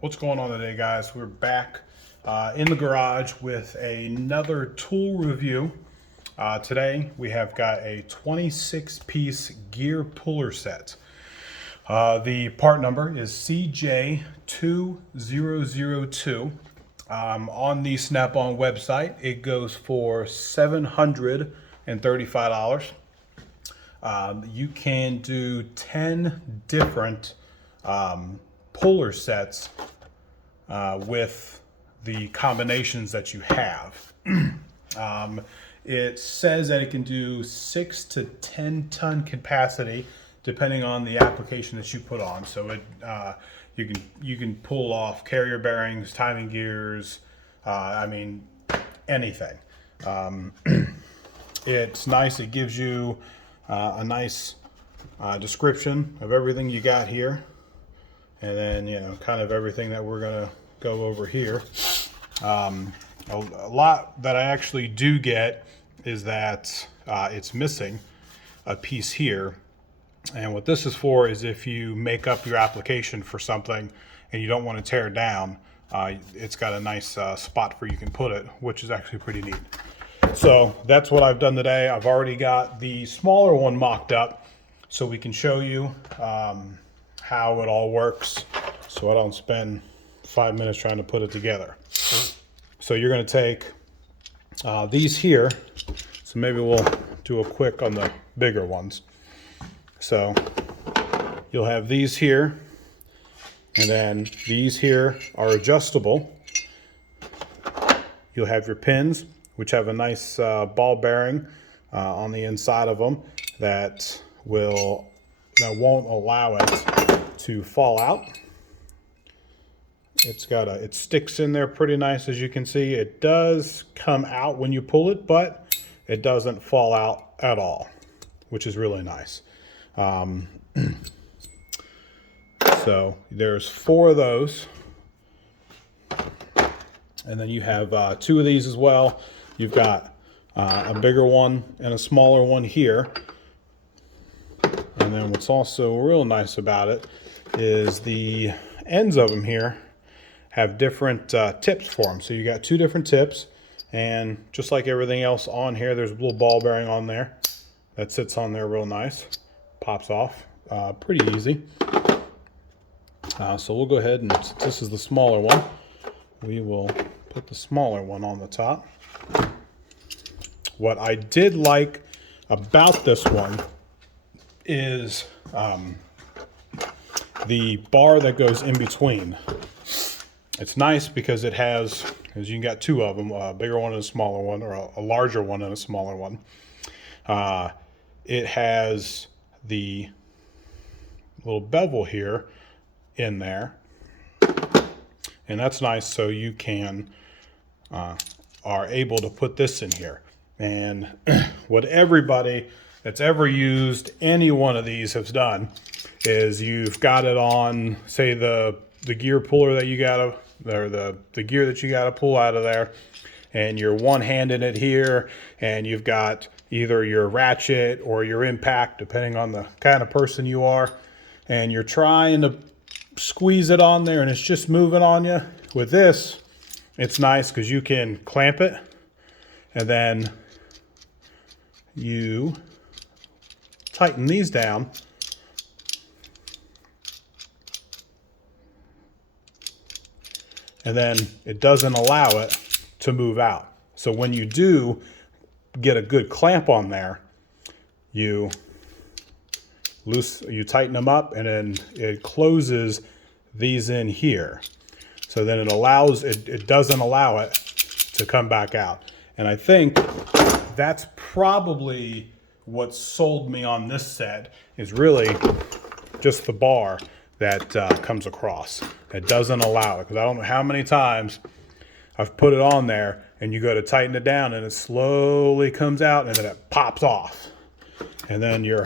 What's going on today, guys? We're back in the garage with another tool review. Today we have got a 26-piece gear puller set. The part number is CJ2002. On the Snap-on website, it goes for $735. You can do 10 different puller sets with the combinations that you have. It says that it can do 6 to 10 ton capacity depending on the application that you put on. So it you can pull off carrier bearings, timing gears, I mean anything. It's nice. It gives you a nice description of everything you got here, and then kind of everything that we're gonna go over here. A lot that I actually do get is that it's missing a piece here, and what this is for is if you make up your application for something and you don't want to tear it down, it's got a nice spot where you can put it, which is actually pretty neat. So that's what I've done today. I've already got the smaller one mocked up so we can show you how it all works, so I don't spend 5 minutes trying to put it together. So you're going to take these here. So maybe we'll do a quick on the bigger ones. So you'll have these here, and then these here are adjustable. You'll have your pins, which have a nice ball bearing on the inside of them that won't allow it to fall out. It sticks in there pretty nice, as you can see. It does come out when you pull it, but it doesn't fall out at all, which is really nice. So there's 4 of those, and then you have 2 of these as well. You've got a bigger one and a smaller one here. And then what's also real nice about it is the ends of them here have different tips for them. So you got 2 different tips, and just like everything else on here, there's a little ball bearing on there that sits on there real nice. Pops off pretty easy. So we'll go ahead, and since this is the smaller one, we will put the smaller one on the top. What I did like about this one is the bar that goes in between. It's nice because it has, as you got 2 of them, a bigger one and a smaller one, or a larger one and a smaller one. It has the little bevel here in there, and that's nice, so you can are able to put this in here. And what everybody that's ever used any one of these has done is you've got it on, say, the gear puller that you gotta, or the gear that you gotta pull out of there, and you're one-handing it here, and you've got either your ratchet or your impact, depending on the kind of person you are, and you're trying to squeeze it on there and it's just moving on you. With this, it's nice because you can clamp it, and then you tighten these down, and then it doesn't allow it to move out. So when you do get a good clamp on there, you tighten them up, and then it closes these in here. So then it doesn't allow it to come back out. And I think that's probably what sold me on this set, is really just the bar that comes across. It doesn't allow it, because I don't know how many times I've put it on there and you go to tighten it down and it slowly comes out and then it pops off. And then you're